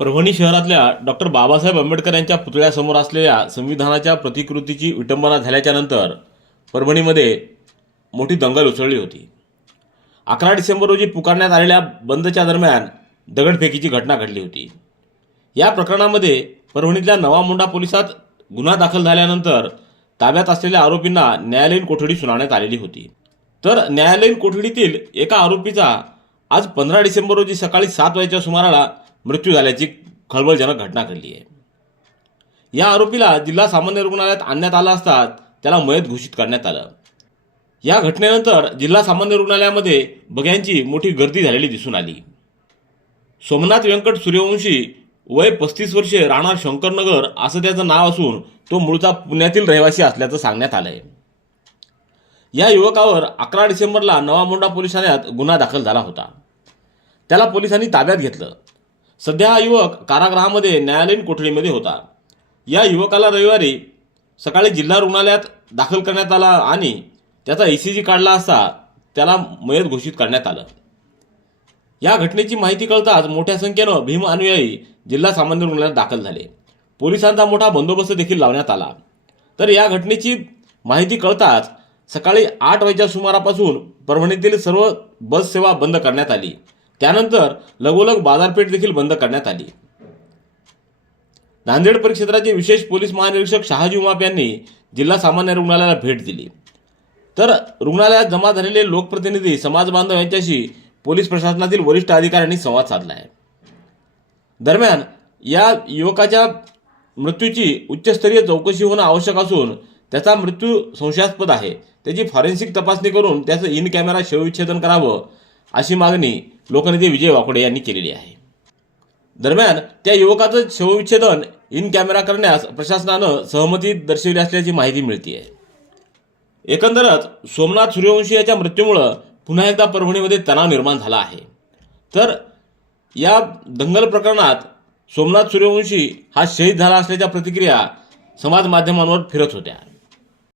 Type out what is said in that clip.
परभणी शहरातल्या डॉक्टर बाबासाहेब आंबेडकर यांच्या पुतळ्यासमोर असलेल्या संविधानाच्या प्रतिकृतीची विटंबना झाल्याच्यानंतर परभणीमध्ये मोठी दंगल उसळली होती. अकरा डिसेंबर रोजी पुकारण्यात आलेल्या बंदच्या दरम्यान दगडफेकीची घटना घडली होती. या प्रकरणामध्ये परभणीतल्या नवा मुंडा पोलिसात गुन्हा दाखल झाल्यानंतर ताब्यात असलेल्या आरोपींना न्यायालयीन कोठडी सुनावण्यात आलेली होती. तर न्यायालयीन कोठडीतील एका आरोपीचा आज पंधरा डिसेंबर रोजी सकाळी सात वाजेच्या सुमाराला मृत्यू झाल्याची खळबळजनक घटना घडली आहे. या आरोपीला जिल्हा सामान्य रुग्णालयात आणण्यात आला असता त्याला मयत घोषित करण्यात आलं. या घटनेनंतर जिल्हा सामान्य रुग्णालयामध्ये बघ्यांची मोठी गर्दी झालेली दिसून आली. सोमनाथ व्यंकट सूर्यवंशी वय पस्तीस वर्षे राहणार शंकरनगर असं त्याचं नाव असून तो मूळचा पुण्यातील रहिवासी असल्याचं सांगण्यात आलं आहे या युवकावर अकरा डिसेंबरला नवा मोंडा पोलीस ठाण्यात गुन्हा दाखल झाला होता. त्याला पोलिसांनी ताब्यात घेतलं. सध्या हा युवक कारागृहामध्ये न्यायालयीन कोठडीमध्ये होता. या युवकाला रविवारी सकाळी जिल्हा रुग्णालयात दाखल करण्यात आला आणि त्याचा ई सी जी काढला असता त्याला मयत घोषित करण्यात आलं. या घटनेची माहिती कळताच मोठ्या संख्येनं भीम अनुयायी जिल्हा सामान्य रुग्णालयात दाखल झाले. पोलिसांचा मोठा बंदोबस्त देखील लावण्यात आला. तर या घटनेची माहिती कळताच सकाळी आठ वाजेच्या सुमारापासून परभणीतील सर्व बससेवा बंद करण्यात आली. त्यानंतर लगोलग बाजारपेठ देखील बंद करण्यात आली. नांदेड परिक्षेत्राचे विशेष पोलीस महानिरीक्षक शहाजी उमाप यांनी जिल्हा सामान्य रुग्णालयाला भेट दिली. तर रुग्णालयात जमा झालेले लोकप्रतिनिधी समाज बांधव यांच्याशी पोलीस प्रशासनातील वरिष्ठ अधिकाऱ्यांनी संवाद साधला आहे. दरम्यान या युवकाच्या मृत्यूची उच्चस्तरीय चौकशी होणं आवश्यक असून त्याचा मृत्यू संशयास्पद आहे. त्याची फॉरेन्सिक तपासणी करून त्याचं इन कॅमेरा शवविच्छेदन करावं अशी मागणी लोकनेते विजय वाकोडे यांनी केलेली आहे. दरम्यान त्या युवकाचं शवविच्छेदन इन कॅमेरा करण्यास प्रशासनानं सहमती दर्शवली असल्याची माहिती मिळते एकंदरच सोमनाथ सूर्यवंशी याच्या मृत्यूमुळं पुन्हा एकदा परभणीमध्ये तणाव निर्माण झाला आहे. तर या दंगल प्रकरणात सोमनाथ सूर्यवंशी हा शहीद झाला असल्याच्या प्रतिक्रिया समाज माध्यमांवर फिरत होत्या.